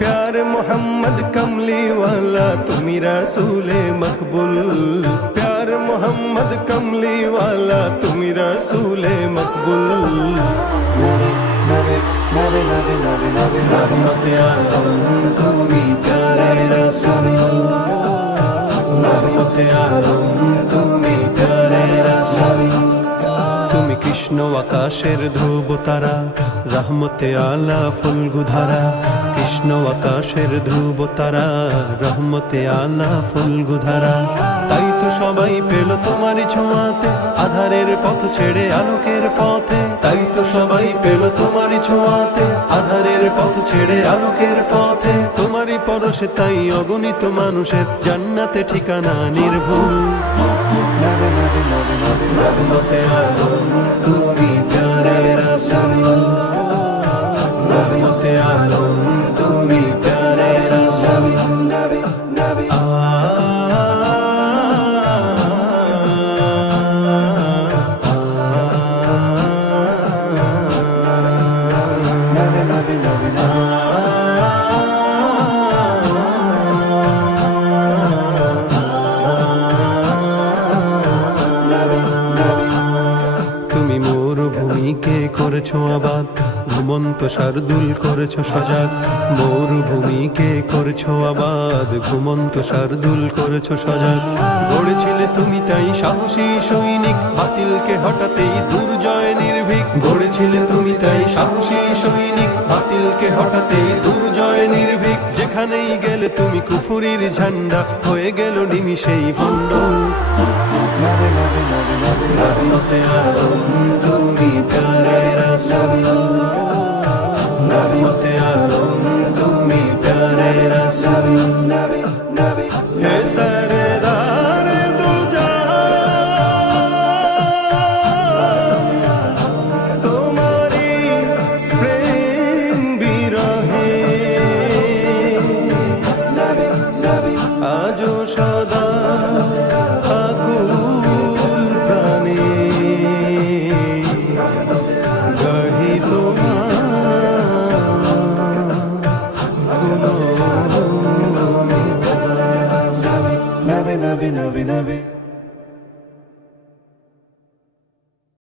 प्यार मोहम्मद कमली वाला तुमी रसूले मकबूल प्यार मोहम्मद कमली वाला तुमी रसूले मकबूल रहमते आलम तुमी प्यारे रसूल रहमते आलम तुमी प्यारे रसूल তুমি কৃষ্ণ আকাশের ধ্রুব তারা রহমতে আলা ফুলগুধারা কৃষ্ণ আকাশের ধ্রুব তারা রহমতে আলা ফুলগুধারা তাই তো সবাই পেল তোমারই ছোঁয়াতে আধারের পথ ছেড়ে আলোকের পথে তাই তো সবাই পেল তোমারই ছোঁয়াতে আধারের পথ ছেড়ে আলোকের পথে তোমারই পরশে তাই অগণিত মানুষের জান্নাতে ঠিকানা নির্ভুল रहमते आलम तुमी प्यारे रसूल रहमते आलम तुमी प्यारे रसूल মরুভূমিকে করেছো আবাদ ঘুমন্ত শার্দুল করেছো সজাগ মরুভূমিকে করেছো আবাদ ঘুমন্ত শার্দুল করেছো সজাগ গড়েছিলে তুমি তাই সাহসী সৈনিক বাতিলকে হঠাতেই দুর্জয় নির্ভীক গড়েছিলে তুমি তাই সাহসী সৈনিক বাতিলকে হঠাতেই দুর্জয় নির্ভীক যেখানেই গেলে তুমি কুফুরির ঝান্ডা হয়ে গেল নিমিষেই ভণ্ড रहमते आलम तुमी प्यारे रसूल रहमते आलम तुमी प्यारे रसूल हे सरदार दो जहां तुम्हारी प्रेम बिरहे आजो सदा Nabi